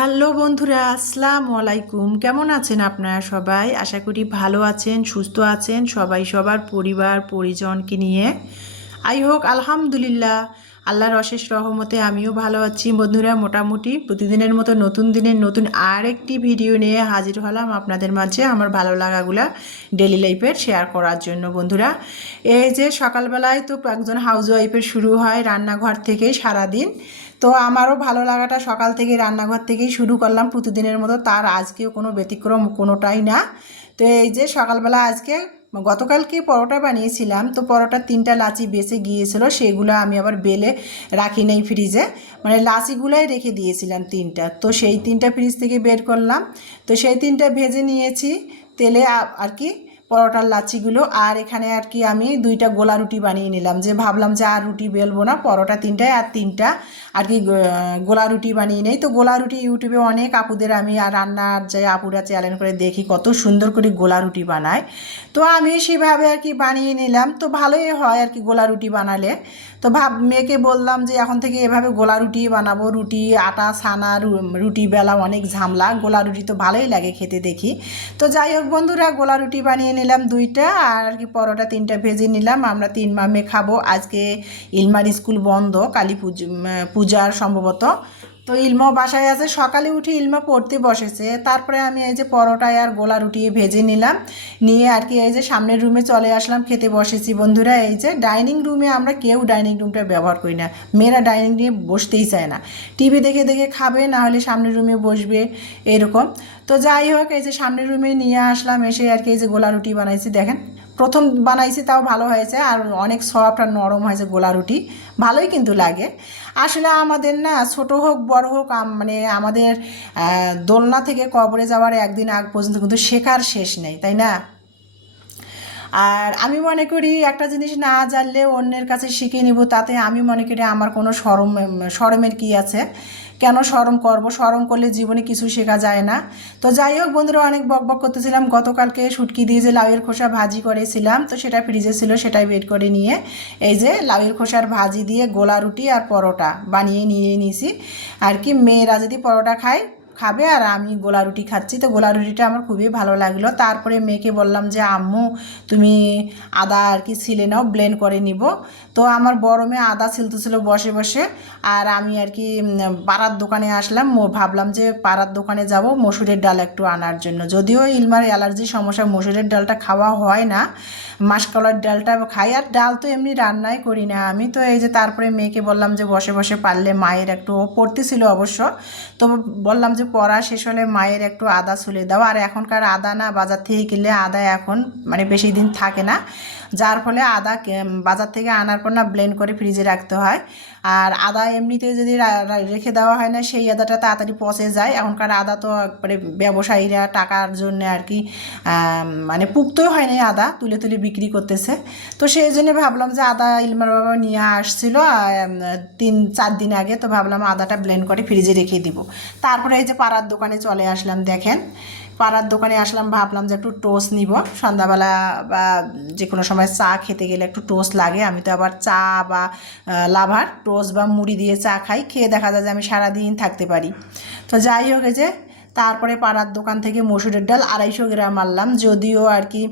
Hello বন্ধুরা, আসসালামু আলাইকুম। কেমন আছেন আপনারা সবাই? আশা করি ভালো আছেন, সুস্থ আছেন সবাই সবার পরিবার পরিজনকে নিয়ে। হোক আলহামদুলিল্লাহ, আল্লাহর অশেষ রহমতে আমিও ভালো আছি বন্ধুরা। মোটামুটি প্রতিদিনের মতো নতুন দিনের নতুন আরেকটি ভিডিও নিয়ে হাজির হলাম আপনাদের মাঝে, আমার ভালো লাগাগুলা ডেলি লাইফের শেয়ার করার জন্য বন্ধুরা। এই যে সকালবেলায় তো একজন হাউস ওয়াইফের শুরু হয় রান্নাঘর থেকেই সারাদিন। তো আমারও ভালো লাগাটা সকাল থেকে রান্নাঘর থেকেই শুরু করলাম প্রতিদিনের মতো, তার আজকেও কোনো ব্যতিক্রম কোনোটাই না। তো এই যে সকালবেলা আজকে গতকালকে পরোটা বানিয়েছিলাম, তো পরোটার 3টা লাচি বেঁচে গিয়েছিল, সেগুলো আমি আবার বেলে রাখি নেই ফ্রিজে, মানে লাচিগুলাই রেখে দিয়েছিলাম 3টা। তো সেই 3টা ফ্রিজ থেকে বের করলাম, তো সেই 3টা ভেজে নিয়েছি তেলে আর কি পরোটার লাচিগুলো। আর এখানে আর কি আমি 2টা গোলা রুটি বানিয়ে নিলাম, যে ভাবলাম যে আর রুটি বেলবো না, পরোটা 3টায় আর 3টা আর কি গোলা রুটি বানিয়ে নেই। তো গোলা রুটি ইউটিউবে অনেক আপুদের আমি আর রান্নার যে আপুরা চ্যানেল করে দেখি কত সুন্দর করে গোলা রুটি বানায়, তো আমি সেভাবে আর কি বানিয়ে নিলাম। তো ভালোই হয় আর কি গোলা রুটি বানালে। তো মেয়েকে বললাম যে এখন থেকে এভাবে গোলা রুটি বানাবো, রুটি আটা ছানা রুটি বেলা অনেক ঝামেলা, গোলা রুটি তো ভালোই লাগে খেতে দেখি। তো যাই হোক বন্ধুরা, গোলা রুটি বানিয়ে নিলাম 2টা, আর কি পরোটা 3টা ভেজে নিলাম। আমরা 3 মামে খাবো আজকে। ইলমার স্কুল বন্ধ, কালী পূজার সম্ভবত। তো ইলমাও বাসায় আছে, সকালে উঠে ইলমা পড়তে বসেছে। তারপরে আমি এই যে পরোটায় আর গোলা রুটি ভেজে নিলাম, নিয়ে আর কি এই যে সামনের রুমে চলে আসলাম, খেতে বসেছি বন্ধুরা। এই যে ডাইনিং রুমে আমরা কেউ ডাইনিং রুমটা ব্যবহার করি না, মেয়েরা ডাইনিং রুমে বসতেই চায় না, টিভি দেখে দেখে খাবে, না হলে সামনের রুমে বসবে এরকম। তো যাই হোক, এই যে সামনের রুমে নিয়ে আসলাম, এসে আর কি এই যে গোলা রুটি বানাইছি। দেখেন প্রথম বানাইছি তাও ভালো হয়েছে, আর অনেক সফট আর নরম হয়েছে গোলা রুটি, ভালোই কিন্তু লাগে। আসলে আমাদের না ছোটো হোক বড় হোক, মানে আমাদের দোলনা থেকে কবরে যাওয়ার একদিন আগ পর্যন্ত কিন্তু শেখার শেষ নেই, তাই না? আর আমি মনে করি একটা জিনিস না জানলে অন্যের কাছে শিখে নিব, তাতে আমি মনে করি আমার কোনো শরমের কি আছে, কেন শরম করব? শরম করলে জীবনে কিছু শেখা যায় না। তো যাই হোক বন্ধুরা, অনেক বকবক করতেছিলাম। গতকালকে শুটকি দিয়ে যে লাউয়ের খোসা ভাজি করেছিলাম, তো সেটা ফ্রিজে ছিল, সেটাই বের করে নিয়ে এই যে লাউয়ের খোসার ভাজি দিয়ে গোলা রুটি আর পরোটা বানিয়ে নিয়ে নিয়েছি আর কি। মেয়েরা যদি পরোটা খাবে আর আমি গোলা রুটি খাচ্ছি। তো গোলা রুটিটা আমার খুবই ভালো লাগলো। তারপরে মেয়েকে বললাম যে আম্মু তুমি আদা আর কি ছিলে নাও, ব্লেন্ড করে নিব। তো আমার বড় মেয়ে আদা ছিলতেছিল বসে বসে, আর আমি আর কি পাড়ার দোকানে আসলাম। ভাবলাম যে পাড়ার দোকানে যাব মসুরের ডাল একটু আনার জন্য, যদিও ইলমার অ্যালার্জির সমস্যা, মসুরের ডালটা খাওয়া হয় না, মাসকলার ডালটা খাই। আর ডাল তো এমনি রান্নাই করি না আমি। তো এই যে তারপরে মেয়েকে বললাম যে বসে বসে পারলে মায়ের একটু, পড়তেছিল অবশ্য, তো বললাম যে পড়া শেষ হলে মায়ের একটু আদা ছুলে দাও। আর এখনকার আদা না বাজার থেকে কিনলে আদা এখন মানে বেশি দিন থাকে না, যার ফলে আদা বাজার থেকে আনার পর না ব্লেন্ড করে ফ্রিজে রাখতে হয়। আর আদা এমনিতে যদি রেখে দেওয়া হয় না, সেই আদাটা তাড়াতাড়ি পচে যায়। এখনকার আদা তো একবারে ব্যবসায়ীরা টাকার জন্য আর কি মানে পুক্তই হয় না, আদা তুলে তুলে বিক্রি করতেছে। তো সেই জন্য ভাবলাম যে আদা ইলমার বাবা নিয়ে আসছিল 3-4 দিন আগে, তো ভাবলাম আদাটা ব্লেন্ড করে ফ্রিজে রেখে দিব। তারপরে এই যে পাড়ার দোকানে চলে আসলাম। দেখেন পাড়ার দোকানে আসলাম, ভাবলাম যে একটু টোস্ট নিব সন্ধ্যাবেলা, বা যে কোনো সময় চা খেতে গেলে একটু টোস্ট লাগে। আমি তো আবার চা বা লাভার, টোস্ট বা মুড়ি দিয়ে চা খাই, খেয়ে দেখা যায় যে আমি সারাদিন থাকতে পারি। তো যাই হোক, এই যে তারপরে পাড়ার দোকান থেকে মসুরের ডাল 250 গ্রাম আনলাম, যদিও আর কি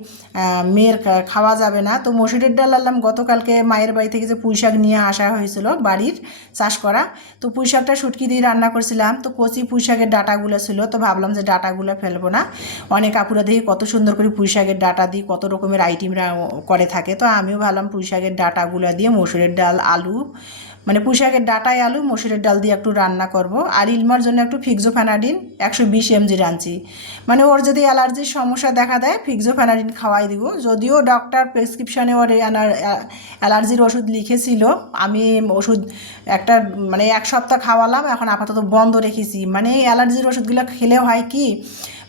মেয়ের খাওয়া যাবে না। তো মসুরের ডাল আনলাম, গতকালকে মায়ের বাড়ি থেকে যে পুঁই শাক নিয়ে আসা হয়েছিল বাড়ির চাষ করা, তো পুঁই শাকটা শুটকি দিয়ে রান্না করছিলাম। তো কচি পুঁই শাকের ডাঁটাগুলো ছিল, তো ভাবলাম যে ডাঁটাগুলো ফেলবো না। অনেক আপুরা দেখি কত সুন্দর করে পুঁই শাকের ডাঁটা দিয়ে কত রকমের আইটেমরা করে থাকে, তো আমিও ভাবলাম পুঁই শাকের ডাঁটাগুলো দিয়ে মসুরের ডাল আলু, মানে পুঁই শাকের ডাঁটায় আলু মসুরের ডাল দিয়ে একটু রান্না করব। আর ইলমার জন্য একটু ফিক্সোফেনাডিন 120 mg আনছি, মানে ওর যদি অ্যালার্জির সমস্যা দেখা দেয় ফিক্সোফেনাডিন খাওয়াই দিব। যদিও ডক্টর প্রেসক্রিপশনে ওর অ্যালার্জির ওষুধ লিখেছিল, আমি ওষুধ একটা মানে 1 সপ্তাহ খাওয়ালাম, এখন আপাতত বন্ধ রেখেছি। মানে অ্যালার্জির ওষুধগুলো খেলে হয় কি,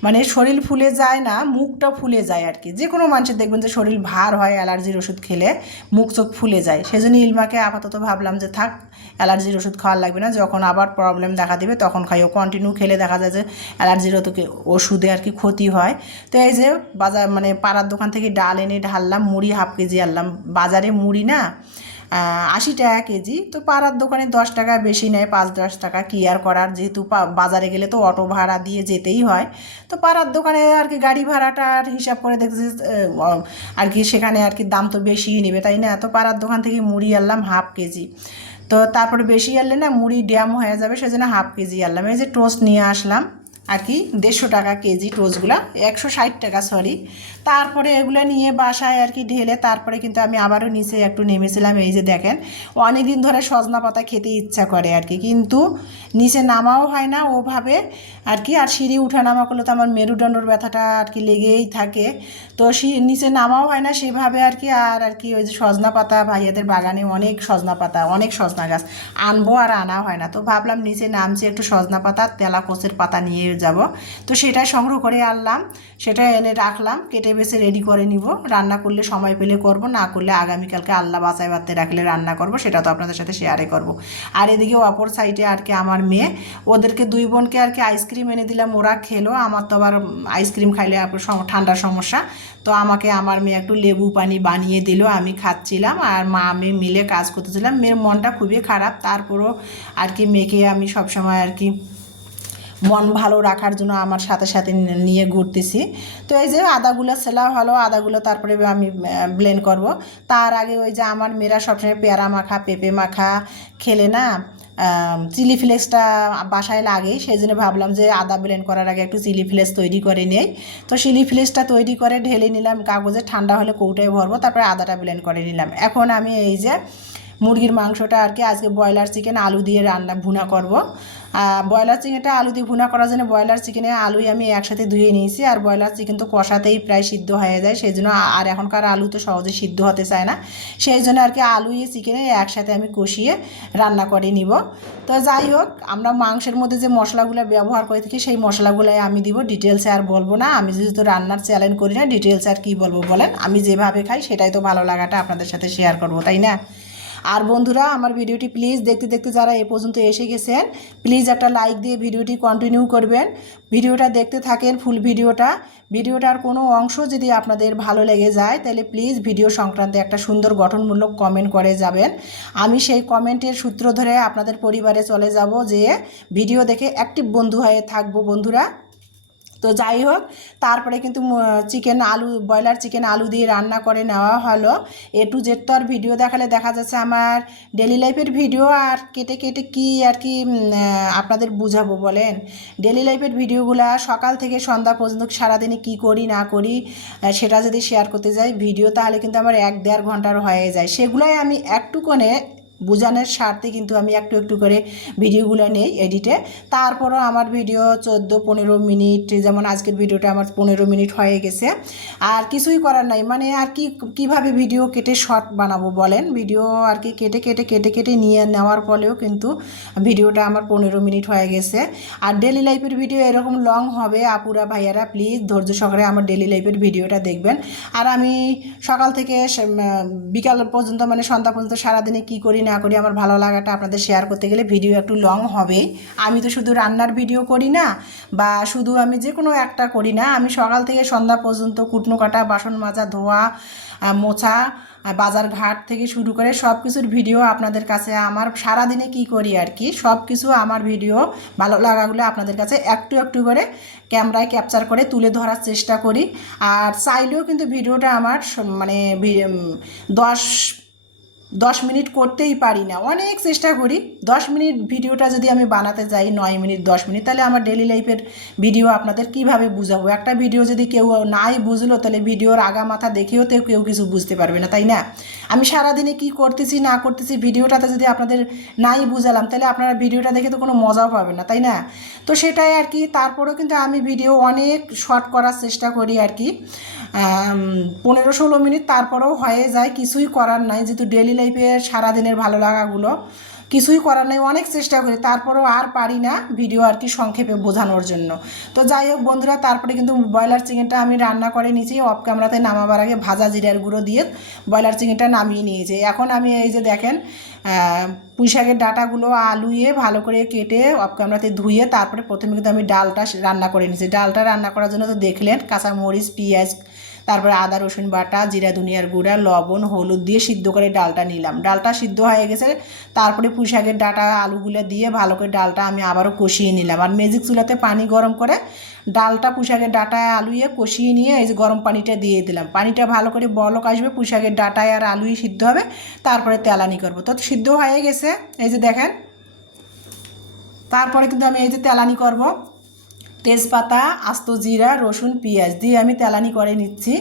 মানে শরীর ফুলে যায় না, মুখটা ফুলে যায় আর কি। যে কোনো মানুষের দেখবেন যে শরীর ভার হয় অ্যালার্জির ওষুধ খেলে, মুখ চোখ ফুলে যায়। সেজন্য ইলমাকে আপাতত ভাবলাম যে থাক, অ্যালার্জির ওষুধ খাওয়ার লাগবে না, যখন আবার প্রবলেম দেখা দেবে তখন খাইও। কন্টিনিউ খেলে দেখা যায় যে অ্যালার্জির ওষুধে আর কি ক্ষতি হয়। তো এই যে বাজার মানে পাড়ার দোকান থেকে ডাল এনে ঢাললাম, মুড়ি 1/2 কেজি আনলাম। বাজারে মুড়ি না 80 টাকা কেজি। তো পাড়ার দোকানে 10 টাকা বেশি নেয়, 5-10 টাকা, কি আর করার, যেহেতু বাজারে গেলে তো অটো ভাড়া দিয়ে যেতেই হয়। তো পাড়ার দোকানে আর কি গাড়ি ভাড়াটার হিসাব করে দেখছি আর কি সেখানে আর কি দাম তো বেশিই নেবে, তাই না? তো পাড়ার দোকান থেকে মুড়ি আনলাম হাফ কেজি। তো তারপরে বেশি আনলে না মুড়ি ড্যাম হয়ে যাবে, সেজন্য হাফ কেজি আনলাম। এই যে টোস্ট নিয়ে আসলাম আর কি 150 টাকা কেজি টোস্টগুলো, 160 টাকা সরি। তারপরে এগুলো নিয়ে বাসায় আর কি ঢেলে তারপরে কিন্তু আমি আবারও নিচে একটু নেমেছিলাম। এই যে দেখেন, অনেক দিন ধরে সজনা পাতা খেতে ইচ্ছা করে আর কি, কিন্তু নিচে নামাও হয় না ওভাবে আর কি। আর সিঁড়ি উঠা নামা করলে তো আমার মেরুদণ্ডর ব্যথাটা আর কি লেগেই থাকে, তো নিচে নামাও হয় না সেভাবে আর কি। আর কি ওই যে সজনা পাতা, ভাইয়াদের বাগানে অনেক সজনা পাতা, অনেক সজনা গাছ, আনবো আর আনা হয় না। তো ভাবলাম নিচে নামছি, একটু সজনা পাতা, তেলা কোচের পাতা নিয়ে যাব। তো সেটাই সংগ্রহ করে আনলাম, সেটা এনে রাখলাম, কেটে বেছে রেডি করে নিব। রান্না করলে সময় পেলে করব, না করলে আগামীকালকে আল্লাহ বাঁচায় বাঁধতে রাখলে রান্না করব, সেটা তো আপনাদের সাথে শেয়ারে করব। আর এদিকে অপর সাইডে আর কি আমার মেয়ে, ওদেরকে 2 বোনকে আর কি আইসক্রিম এনে দিলাম, ওরা খেলো। আমার তো আবার আইসক্রিম খাইলে ঠান্ডার সমস্যা, তো আমাকে আমার মেয়ে একটু লেবু পানি বানিয়ে দিল, আমি খাচ্ছিলাম আর মা আমি মিলে কাজ করতেছিলাম। মেয়ের মনটা খুবই খারাপ, তারপরও আর কি মেয়েকে আমি সবসময় আর কি মন ভালো রাখার জন্য আমার সাথে সাথে নিয়ে ঘুরতেছি। তো এই যে আদাগুলো ছেলা ভালো, আদাগুলো তারপরে আমি ব্লেন্ড করব। তার আগে ওই যে আমার মেয়েরা সবসময় পেয়ারা মাখা, পেঁপে মাখা খেলে না, চিলি ফ্লেক্সটা বাসায় লাগেই, সেই জন্য ভাবলাম যে আদা ব্লেন্ড করার আগে একটু চিলি ফ্লেক্স তৈরি করে নেই। তো চিলি ফ্লেক্সটা তৈরি করে ঢেলে নিলাম কাগজে, ঠান্ডা হলে কৌটায় ভরবো, তারপরে আদাটা ব্লেন্ড করে নিলাম। এখন আমি এই যে মুরগির মাংসটা আর কি আজকে ব্রয়লার চিকেন আলু দিয়ে ভুনা করব। ব্রয়লার চিকেনটা আলু দিয়ে ভুনা করার জন্য ব্রয়লার চিকেনে আলুই আমি একসাথে ধুয়ে নিয়েছি। আর ব্রয়লার চিকেন তো কষাতেই প্রায় সিদ্ধ হয়ে যায়, সেই জন্য, আর এখনকার আলু তো সহজে সিদ্ধ হতে চায় না, সেই জন্য আর কি আলু চিকেনে একসাথে আমি কষিয়ে রান্না করে নিব। তো যাই হোক, আমরা মাংসের মধ্যে যে মশলাগুলো ব্যবহার করে থাকি সেই মশলাগুলোই আমি দিব, ডিটেলসে আর বলবো না। আমি যেহেতু রান্নার চ্যালেঞ্জ করি না, ডিটেলসে আর কী বলবো বলেন, আমি যেভাবে খাই সেটাই তো ভালো লাগাটা আপনাদের সাথে শেয়ার করবো, তাই না? আর বন্ধুরা, আমার ভিডিওটি প্লিজ দেখতে দেখতে যারা এ পর্যন্ত এসে গেছেন, প্লিজ একটা লাইক দিয়ে ভিডিওটি কন্টিনিউ করবেন। ভিডিওটা দেখতে থাকেন ফুল ভিডিওটার কোনো অংশ যদি আপনাদের ভালো লেগে যায় তাহলে প্লিজ ভিডিও সংক্রান্তে একটা সুন্দর গঠনমূলক কমেন্ট করে যাবেন। আমি সেই কমেন্টের সূত্র ধরে আপনাদের পরিবারে চলে যাব, যে ভিডিও দেখে অ্যাক্টিভ বন্ধু হয়ে থাকবো বন্ধুরা। তো যাই হোক, তারপরে কিন্তু ব্রয়লার চিকেন আলু দিয়ে রান্না করে নেওয়া হলো। A to Z তো আর ভিডিও দেখালে দেখা যাচ্ছে আমার ডেলি লাইফের ভিডিও, আর কেটে কেটে কি আর কি আপনাদের বুঝাবো বলেন। ডেলি লাইফের ভিডিওগুলো সকাল থেকে সন্ধ্যা পর্যন্ত সারাদিনে কি করি না করি সেটা যদি শেয়ার করতে যাই ভিডিও, তাহলে কিন্তু আমার 1-1.5 ঘন্টার হয়ে যায়। সেগুলোই আমি একটুখানি বোঝানোর স্বার্থে কিন্তু আমি একটু একটু করে ভিডিওগুলো নেই এডিটে। তারপরও আমার ভিডিও 14-15 মিনিট, যেমন আজকের ভিডিওটা আমার 15 মিনিট হয়ে গেছে। আর কিছুই করার নাই, মানে আর কিভাবে ভিডিও কেটে শর্ট বানাবো বলেন। ভিডিও আর কি কেটে কেটে নিয়ে নেওয়ার ফলেও কিন্তু ভিডিওটা আমার 15 মিনিট হয়ে গেছে। আর ডেলি লাইফের ভিডিও এরকম লং হবে, আপুরা ভাইয়ারা প্লিজ ধৈর্য সহকারে আমার ডেলি লাইফের ভিডিওটা দেখবেন। আর আমি সকাল থেকে বিকাল পর্যন্ত, মানে সন্ধ্যা পর্যন্ত সারাদিনে কী করি না করি আমার ভালো লাগাটা আপনাদের শেয়ার করতে গেলে ভিডিও একটু লং হবে। আমি তো শুধু রান্নার ভিডিও করি না, বা শুধু আমি যে কোনো একটা করি না, আমি সকাল থেকে সন্ধ্যা পর্যন্ত কুটনো কাটা, বাসন মাজা, ধোয়া মোছা, বাজার ঘাট থেকে শুরু করে সব কিছুর ভিডিও আপনাদের কাছে, আমার সারাদিনে কি করি আর কি সব কিছু আমার ভিডিও ভালো লাগাগুলো আপনাদের কাছে একটু একটু করে ক্যামেরায় ক্যাপচার করে তুলে ধরার চেষ্টা করি। আর চাইলেও কিন্তু ভিডিওটা আমার মানে 10 মিনিট করতেই পারি না, অনেক চেষ্টা করি। 10 মিনিট ভিডিওটা যদি আমি বানাতে যাই 9 মিনিট 10 মিনিট, তাহলে আমার ডেলি লাইফের ভিডিও আপনাদের কিভাবে বুঝাবো। একটা ভিডিও যদি কেউ নাই বুঝলো, তাহলে ভিডিওর আগা মাথা দেখেও তো কেউ কিছু বুঝতে পারবে না, তাই না? আমি সারাদিনে কি করতেছি না করতেছি ভিডিওটাতে যদি আপনাদের নাই বুঝালাম, তাহলে আপনারা ভিডিওটা দেখে তো কোনো মজাও পাবেন না, তাই না? তো সেটাই আর কি। তারপরেও কিন্তু আমি ভিডিও অনেক শর্ট করার চেষ্টা করি আর কি, 15-16 মিনিট, তারপরেও হয়ে যায়, কিছুই করার নাই। যেহেতু ডেলি লাইফের সারাদিনের ভালো লাগাগুলো কিছুই করার নেই, অনেক চেষ্টা করি, তারপরেও আর পারি না ভিডিও আর কি সংক্ষেপে বোঝানোর জন্য। তো যাই হোক বন্ধুরা, তারপরে কিন্তু ব্রয়লার চিকেনটা আমি রান্না করে নিয়েছি, অফ ক্যামেরাতে নামাবার আগে ভাজা জিরার গুঁড়ো দিয়ে ব্রয়লার চিকেনটা নামিয়ে নিয়েছি। এখন আমি এই যে দেখেন পুঁই শাকের ডাঁটাগুলো আলুয়ে ভালো করে কেটে অফ ক্যামেরাতে ধুয়ে তারপরে প্রথমে কিন্তু আমি ডালটা রান্না করে নিয়েছি। ডালটা রান্না করার জন্য তো দেখলেন কাঁচামরিচ, পেঁয়াজ, তারপরে আদা রসুন বাটা, জিরা ধনিয়ার গুঁড়া, লবণ, হলুদ দিয়ে সিদ্ধ করে ডালটা নিলাম। ডালটা সিদ্ধ হয়ে গেছে, তারপরে পুঁই শাকের ডাঁটা আলুগুলো দিয়ে ভালো করে ডালটা আমি আবারও কষিয়ে নিলাম। আর ম্যাজিক চুলাতে পানি গরম করে ডালটা পুঁই শাকের ডাঁটায় আলুয়ে কষিয়ে নিয়ে এই যে গরম পানিটা দিয়ে দিলাম। পানিটা ভালো করে বলক আসবে, পুঁই শাকের ডাঁটায় আর আলুই সিদ্ধ হবে, তারপরে তেলানি করবো। তো সিদ্ধ হয়ে গেছে এই যে দেখেন। তারপরে কিন্তু আমি এই যে তেলানি করব, তেজপাতা, আস্ত জিরা, রসুন, পেঁয়াজ দিয়ে আমি তেলানি করে নিচ্ছি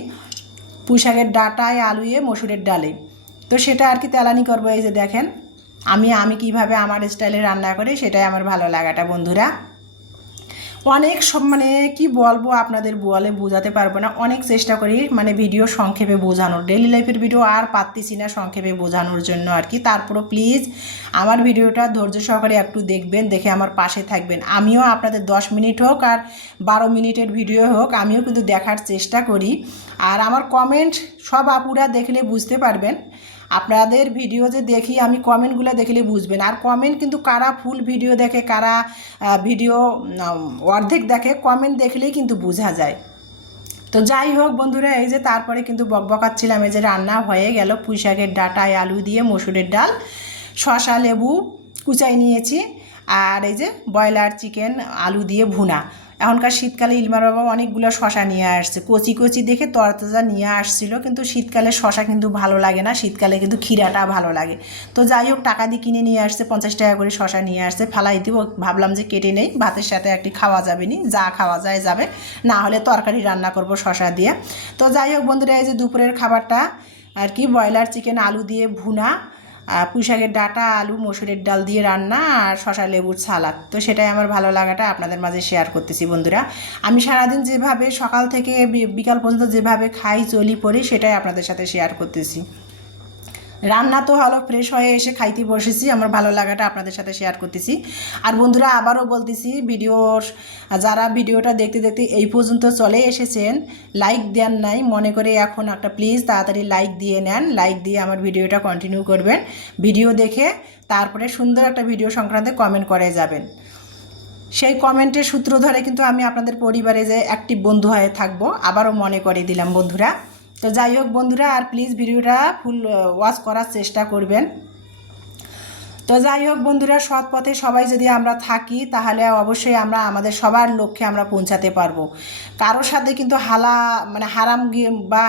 পুঁই শাকের ডাঁটায় আলুয়ে মসুরের ডালে। তো সেটা আর কি তেলানি করবো। এই যে দেখেন আমি কিভাবে আমার স্টাইলে রান্না করি, সেটাই আমার ভালো লাগাটা বন্ধুরা। অনেক সব মানে কি বলবো আপনাদের বলে বোঝাতে পারবো না। অনেক চেষ্টা করি মানে ভিডিও সংক্ষেপে বোঝানোর, ডেইলি লাইফের ভিডিও আর পারতেছি না সংক্ষেপে বোঝানোর জন্য আর কি। তারপরও প্লিজ আমার ভিডিওটা ধৈর্য সহকারে একটু দেখবেন, দেখে আমার পাশে থাকবেন। আমিও আপনাদের 10 মিনিট হোক আর 12 মিনিটের ভিডিও হোক, আমিও কিন্তু দেখার চেষ্টা করি। আর আমার কমেন্ট সব আপুরা দেখলে বুঝতে পারবেন। আপনাদের ভিডিও যে দেখি আমি, কমেন্টগুলো দেখলে বুঝবেন। আর কমেন্ট কিন্তু কারা ফুল ভিডিও দেখে, কারা ভিডিও অর্ধেক দেখে, কমেন্ট দেখলেই কিন্তু বোঝা যায়। তো যাই হোক বন্ধুরা, এই যে তারপরে কিন্তু বকবকাচ্ছিলাম, এই যে রান্না হয়ে গেল পুঁই শাকের ডাঁটায় আলু দিয়ে মসুরের ডাল, শসা লেবু কুচাই নিয়েছি, আর এই যে ব্রয়লার চিকেন আলু দিয়ে ভুনা। এখনকার শীতকালে ইলমার বাবা অনেকগুলো শশা নিয়ে আসছে, কচি কচি দেখে তরতাজা নিয়ে আসছিল। কিন্তু শীতকালে শশা কিন্তু ভালো লাগে না, শীতকালে কিন্তু ক্ষীরাটা ভালো লাগে। তো যাই হোক টাকা দিয়ে কিনে নিয়ে আসছে, 50 টাকা করে শশা নিয়ে আসছে। ফালাই দিব, ভাবলাম যে কেটে নেই, ভাতের সাথে একটি খাওয়া যাবে নি, যা খাওয়া যায় যাবে, না হলে তরকারি রান্না করব শশা দিয়ে। তো যাই হোক বন্ধুরা, এই যে দুপুরের খাবারটা আর কি ব্রয়লার চিকেন আলু দিয়ে ভুনা, পুঁই শাকের ডাঁটা আলু মসুরের ডাল দিয়ে রান্না, আর শসা লেবুর সালাদ। তো সেটাই আমার ভালো লাগাটা আপনাদের মাঝে শেয়ার করতেছি বন্ধুরা। আমি সারাদিন যেভাবে সকাল থেকে বিকাল পর্যন্ত যেভাবে খাই চলি পড়ি, সেটাই আপনাদের সাথে শেয়ার করতেছি। রান্না তো হলো, ফ্রেশ হয়ে এসে খাইতে বসেছি, আমার ভালো লাগাটা আপনাদের সাথে শেয়ার করতেছি। আর বন্ধুরা আবারও বলতেছি, যারা ভিডিওটা দেখতে দেখতে এই পর্যন্ত চলে এসেছেন, লাইক দেন নাই মনে করে এখন একটা প্লিজ তাড়াতাড়ি লাইক দিয়ে নেন। লাইক দিয়ে আমার ভিডিওটা কন্টিনিউ করবেন। ভিডিও দেখে তারপরে সুন্দর একটা ভিডিও সংক্রান্তে কমেন্ট করে যাবেন। সেই কমেন্টের সূত্র ধরে কিন্তু আমি আপনাদের পরিবারে যে অ্যাক্টিভ বন্ধু হয়ে থাকবো, আবারও মনে করে দিলাম বন্ধুরা। তো যাই হোক বন্ধুরা, আর প্লিজ ভিডিওটা ফুল ওয়াচ করার চেষ্টা করবেন। তো যাই হোক বন্ধুরা, সৎ পথে সবাই যদি আমরা থাকি, তাহলে অবশ্যই আমরা আমাদের সবার লক্ষ্যে আমরা পৌঁছাতে পারবো। কারোর সাথে কিন্তু হারাম বা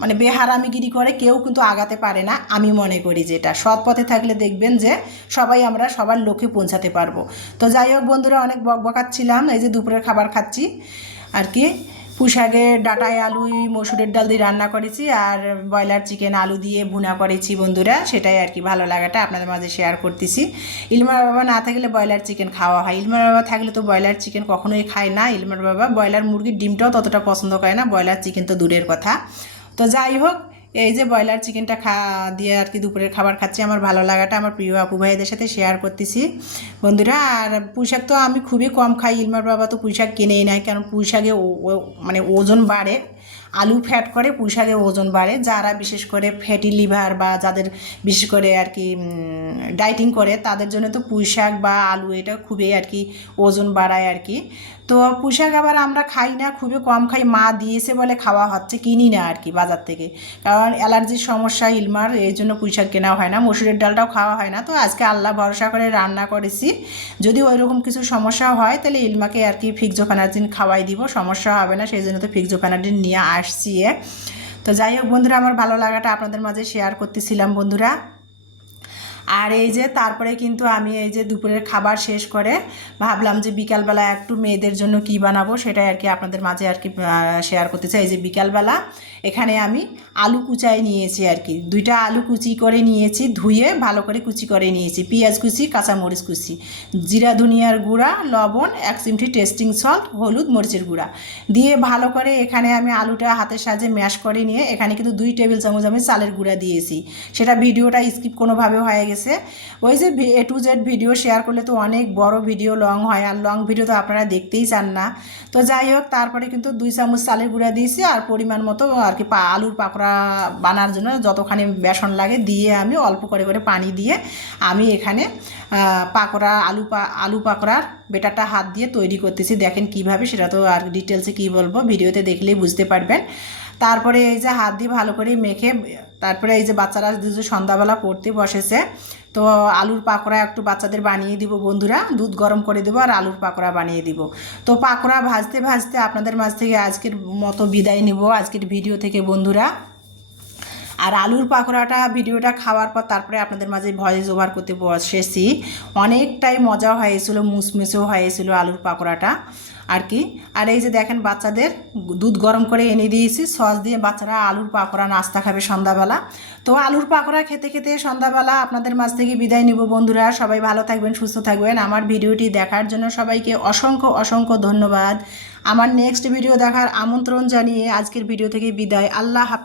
মানে বেহারামিগিরি করে কেউ কিন্তু আগাতে পারে না, আমি মনে করি। যেটা সৎ পথে থাকলে দেখবেন যে সবাই আমরা সবার লক্ষ্যে পৌঁছাতে পারবো। তো যাই হোক বন্ধুরা, অনেক বকবকাচ্ছিলাম, এই যে দুপুরের খাবার খাচ্ছি আর কি। পুঁই শাকের ডাঁটায় আলু মসুরের ডাল দিয়ে রান্না করেছি, আর ব্রয়লার চিকেন আলু দিয়ে ভুনা করেছি বন্ধুরা। সেটাই আর কি ভালো লাগাটা আপনাদের মাঝে শেয়ার করতেছি। ইলমার বাবা না থাকলে ব্রয়লার চিকেন খাওয়া হয়, ইলমার বাবা থাকলে তো ব্রয়লার চিকেন কখনোই খায় না। ইলমার বাবা ব্রয়লার মুরগির ডিমটাও ততটা পছন্দ করে না, ব্রয়লার চিকেন তো দূরের কথা। তো যাই হোক, এই যে ব্রয়লার চিকেনটা দিয়ে আর কি দুপুরের খাবার খাচ্ছি। আমার ভালো লাগাটা আমার প্রিয় আপু ভাইদের সাথে শেয়ার করতেছি বন্ধুরা। আর পুঁই শাক তো আমি খুবই কম খাই, ইলমার বাবা তো পুঁই শাক কিনেই নেয়, কারণ পুঁই শাকে মানে ওজন বাড়ে, আলু ফ্যাট করে, পুঁই শাকে ওজন বাড়ে। যারা বিশেষ করে ফ্যাটি লিভার বা যাদের বিশেষ করে আর কি ডায়েটিং করে, তাদের জন্য তো পুঁই শাক বা আলু এটা খুবই আর কি ওজন বাড়ায় আর কি। তো পুঁই শাক আবার আমরা খাই না, খুবই কম খাই, মা দিয়েছে বলে খাওয়া হচ্ছে, কিনি না আর কি বাজার থেকে, কারণ অ্যালার্জির সমস্যা ইলমার, এই জন্য পুঁই শাক কেনা হয় না। মসুরের ডালটাও খাওয়া হয় না। তো আজকে আল্লাহ ভরসা করে রান্না করেছি, যদি ওই রকম কিছু সমস্যা হয় তাহলে ইলমাকে আর কি ফিক্সোফেনাডিন খাওয়াই দিব, সমস্যা হবে না, সেই জন্য তো ফিক্সোফেনাডিন নিয়ে আসছি। তো যাই হোক বন্ধুরা, আমার ভালো লাগাটা আপনাদের মাঝে শেয়ার করতেছিলাম বন্ধুরা। আর এই যে তারপরে কিন্তু আমি এই যে দুপুরের খাবার শেষ করে ভাবলাম যে বিকালবেলা একটু মেয়েদের জন্য কি বানাবো, সেটাই আর কি আপনাদের মাঝে আর কি শেয়ার করতে চাই। এই যে বিকালবেলা এখানে আমি আলু কুচাই নিয়েছি আর কি, 2টা আলু কুচি করে নিয়েছি, ধুয়ে ভালো করে কুচি করে নিয়েছি, পেঁয়াজ কুচি, কাঁচামরিচ কুচি, জিরা ধনিয়ার গুঁড়া, লবণ, 1 চিমটি টেস্টিং সল্ট, হলুদ মরিচের গুঁড়া দিয়ে ভালো করে এখানে আমি আলুটা হাতের সাহায্যে ম্যাশ করে নিয়ে এখানে কিন্তু 2 টেবিল চামচ আমি চালের গুঁড়া দিয়েছি। সেটা ভিডিওটা স্কিপ কোনোভাবে হয়ে গেছে, গেছে। ওই যে A to Z video share করলে তো অনেক বড় ভিডিও লং হয়, আর লং ভিডিও তো আপনারা দেখতেই চান না। তো যাই হোক, তারপরে কিন্তু 2 চামচ চালের গুঁড়া দিয়েছি, আর পরিমাণ মতো আর কি আলুর পাকোড়া বানার জন্য যতখানি বেসন লাগে দিয়ে আমি অল্প করে করে পানি দিয়ে আমি এখানে পাকোড়া আলু পাকোড়ার বেটারটা হাত দিয়ে তৈরি করতেছি। দেখেন কিভাবে, সেটা তো আর ডিটেলসে কী বলবো, ভিডিওতে দেখলেই বুঝতে পারবেন। তারপরে এই যে হাত দিয়ে ভালো করে মেখে, তারপরে এই যে বাচ্চারা যে সন্ধ্যাবেলা পড়তে বসেছে, তো আলুর পাকোড়া একটু বাচ্চাদের বানিয়ে দিব বন্ধুরা, দুধ গরম করে দেবো আর আলুর পাকোড়া বানিয়ে দিব। তো পাকোড়া ভাজতে ভাজতে আপনাদের মাঝ থেকে আজকের মতো বিদায় নেব আজকের ভিডিও থেকে বন্ধুরা। আর আলুর পাকোড়াটা ভিডিওটা খাওয়ার পর তারপরে আপনাদের মাঝে ভয়েস ওভার করতে বসেছি। অনেকটাই মজা হয়েছিল, মুসমুসেও হয়েছিল আলুর পাকোড়াটা আর কি। আর এই যে দেখেন বাচ্চাদের দুধ গরম করে এনে দিয়েছি, সস দিয়ে বাচ্চারা আলুর পাকোড়া নাস্তা খাবে সন্ধ্যাবেলা। তো আলুর পাকোড়া খেতে খেতে সন্ধ্যাবেলা আপনাদের মাঝ থেকে বিদায় নিব বন্ধুরা। সবাই ভালো থাকবেন, সুস্থ থাকবেন। আমার ভিডিওটি দেখার জন্য সবাইকে অসংখ্য অসংখ্য ধন্যবাদ। আমার নেক্সট ভিডিও দেখার আমন্ত্রণ জানিয়ে আজকের ভিডিও থেকে বিদায়। আল্লাহ হাফেজ।